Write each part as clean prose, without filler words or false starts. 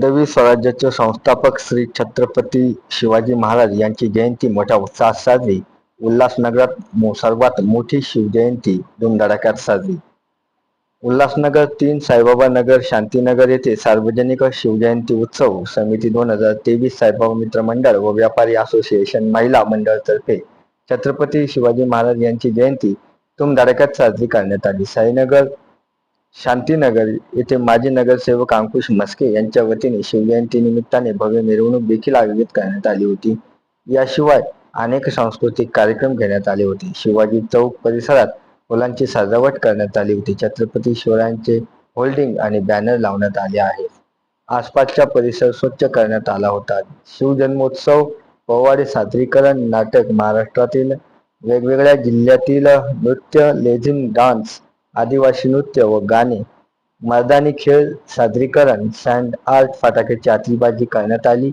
हिंदवी स्वराज्याचे संस्थापक श्री छत्रपती शिवाजी महाराज यांची जयंती मोठ्या उत्साहात साजरी. उल्हासनगरात सर्वात मोठी शिवजयंती धुमधडाक्यात साजरी. उल्हासनगर 3 साईबाबा नगर शांतीनगर येथे सार्वजनिक शिवजयंती उत्सव समिती 2023 साईबाबा मित्र मंडळ व व्यापारी असोसिएशन महिला मंडळ तर्फे छत्रपती शिवाजी महाराज यांची जयंती धुमधडाक्यात साजरी करण्यात आली. साईनगर शांतीनगर येथे माजी नगरसेवक अंकुश मस्के यांच्या वतीने शिवजयंती निमित्ताने भव्य मिरवणूक देखील आयोजित करण्यात आली होती. याशिवाय अनेक सांस्कृतिक कार्यक्रम घेण्यात आले होते. शिवाजी चौक परिसरात फुलांची सजावट करण्यात आली होती. छत्रपती शिवरायांचे होल्डिंग आणि बॅनर लावण्यात आले आहेत. आसपासचा परिसर स्वच्छ करण्यात आला होता. शिवजन्मोत्सव पोवाडे सादरीकरण नाटक महाराष्ट्रातील वेगवेगळ्या जिल्ह्यातील नृत्य लेझिम डान्स आदिवासी नृत्य व गाणे मर्दानी खेळ सादरीकरण सँड आर्ट फटाक्याची आतिषबाजी करण्यात आली.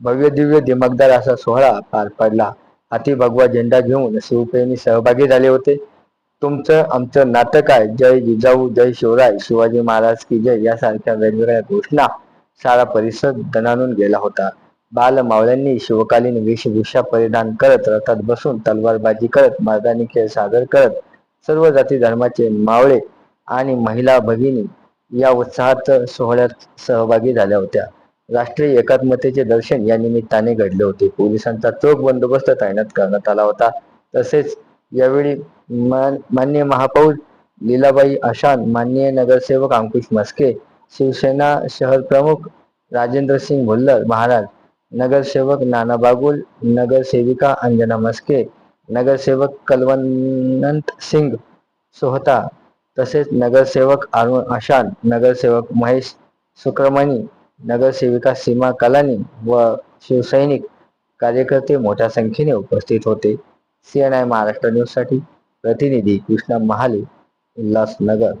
भव्य दिव्य दिमागदार असा सोहळा पार पडला. हाती भगवा झेंडा घेऊन शिवप्रेमी सहभागी झाले होते. तुमचं आमचं नातं काय, जय जिजाऊ जय शिवराय, शिवाजी महाराज की जय यासारख्या वेगवेगळ्या घोषणा सारा परिसर दणाणून गेला होता. बालमावळ्यांनी शिवकालीन वेशभूषा परिधान करत रथात बसून तलवारबाजी करत मर्दानी खेळ सादर करत सर्व जाती धर्माचे मावळे आणि महिला भगिनी या उत्साहात सोहळ्यात सहभागी झाल्या होत्या. राष्ट्रीय एकात्मतेचे दर्शन या निमित्ताने घडले होते. पोलिसांचा चोख बंदोबस्त तैनात करण्यात आला होता. तसेच यावेळी माननीय महापौर लीलाबाई आशान, माननीय नगरसेवक अंकुश मस्के, शिवसेना शहर प्रमुख राजेंद्र सिंग भुल्लर महाराज, नगरसेवक नाना बागुल, नगरसेविका अंजना मस्के, नगरसेवक कलवंत सिंग सोहता, तसेच नगरसेवक अरुण आशान, नगरसेवक महेश सुक्रमणी, नगरसेविका सीमा कलानी व शिवसैनिक कार्यकर्ते मोठ्या संख्येने उपस्थित होते. CNI महाराष्ट्र न्यूज साठी प्रतिनिधी कृष्णा महाले, उल्हासनगर.